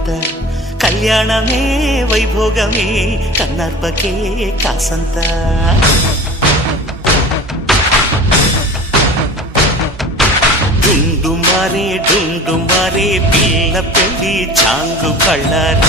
ఊరంత కళ్యాణమే వైభోగమే కన్నార్పకే కాసంత డుండు మారే పిల్ల పెళ్ళి చాంగు కళ్ళారి